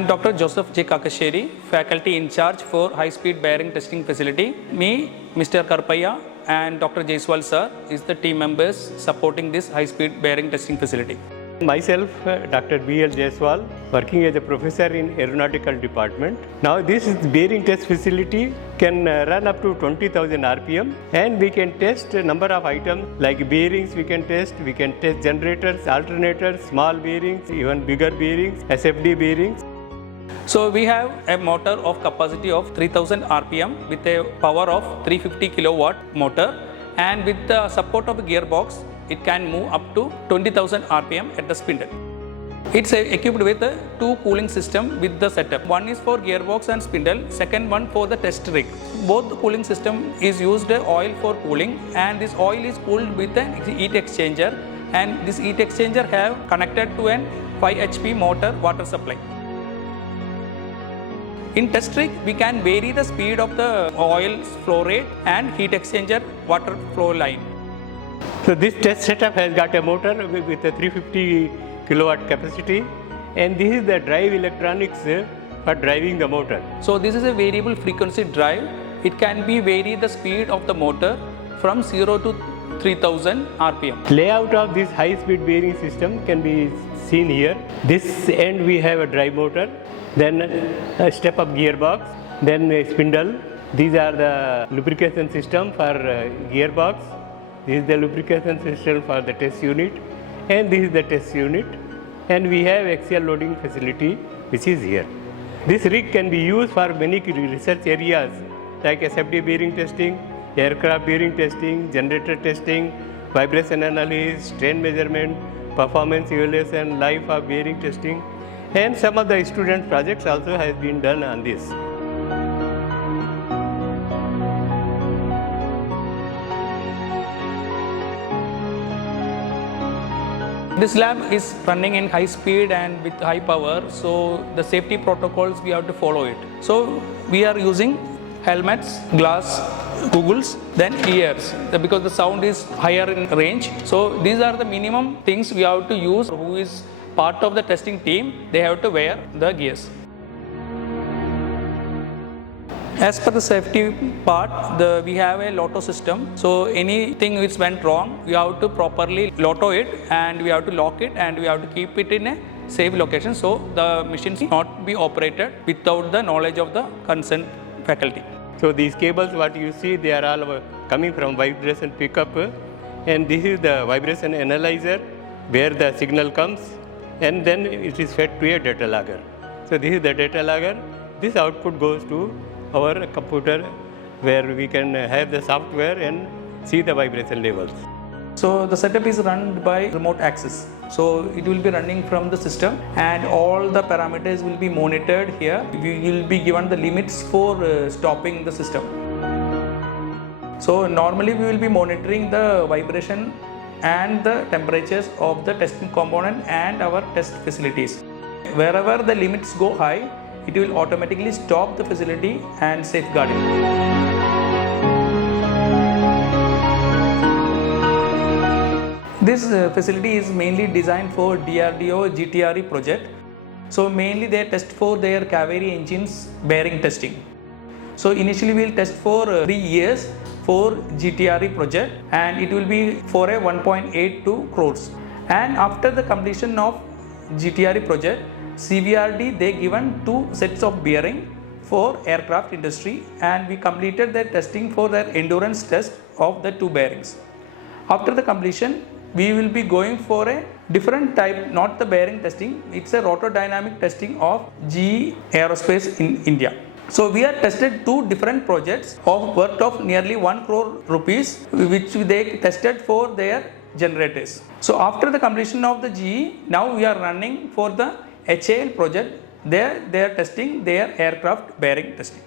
am Dr. Joseph J. Kakasheri, faculty in charge for high-speed bearing testing facility. Me, Mr. Karpaya and Dr. Jaiswal sir is the team members supporting this high-speed bearing testing facility. Myself, Dr. B.L. Jaiswal, working as a professor in Aeronautical Department. Now this bearing test facility can run up to 20,000 RPM, and we can test a number of items like bearings we can test generators, alternators, small bearings, even bigger bearings, SFD bearings. So we have a motor of capacity of 3000 RPM with a power of 350 kilowatt motor, and with the support of a gearbox it can move up to 20,000 RPM at the spindle. It's equipped with two cooling system with the setup. One is for gearbox and spindle, second one for the test rig. Both the cooling system is used oil for cooling, and this oil is cooled with an heat exchanger, and this heat exchanger have connected to an 5 HP motor water supply. In test rig, we can vary the speed of the oil flow rate and heat exchanger water flow line. So this test setup has got a motor with a 350 kilowatt capacity, and this is the drive electronics for driving the motor. So this is a variable frequency drive. It can be vary the speed of the motor from 0 to 3000 RPM. Layout of this high speed bearing system can be seen here. This end we have a drive motor, then a step up gearbox, then a spindle. These are the lubrication system for gearbox. This is the lubrication system for the test unit, and this is the test unit, and we have axial loading facility which is here. This rig can be used for many research areas like SFD bearing testing, aircraft bearing testing, generator testing, vibration analysis, strain measurement, performance evaluation, life of bearing testing, and some of the student projects also has been done on this. This lab is running in high speed and with high power, so the safety protocols we have to follow it. So we are using helmets, glass, goggles, then ears, because the sound is higher in range. So these are the minimum things we have to use. Who is part of the testing team, they have to wear the gears. As per the safety part, we have a lotto system. So anything which went wrong, we have to properly lotto it, and we have to lock it, and we have to keep it in a safe location, so the machines not be operated without the knowledge of the concerned faculty. So these cables what you see, they are all coming from vibration pickup, and this is the vibration analyzer where the signal comes, and then it is fed to a data logger. So this is the data logger. This output goes to our computer where we can have the software and see the vibration levels. So the setup is run by remote access. So it will be running from the system, and all the parameters will be monitored here. We will be given the limits for stopping the system. So normally we will be monitoring the vibration and the temperatures of the testing component and our test facilities. Wherever the limits go high, it will automatically stop the facility and safeguard it. This facility is mainly designed for DRDO GTRE project. So mainly they test for their cavalry engines bearing testing. So initially we will test for 3 years for GTRE project, and it will be for a 1.82 crores. And after the completion of GTRE project, CVRD they given 2 sets of bearing for aircraft industry, and we completed their testing for their endurance test of the 2 bearings. After the completion, we will be going for a different type, not the bearing testing, it's a rotordynamic testing of GE Aerospace in India. So we have tested 2 different projects of worth of nearly 1 crore rupees, which they tested for their generators. So after the completion of the GE, now we are running for the HAL project. There they are testing their aircraft bearing testing.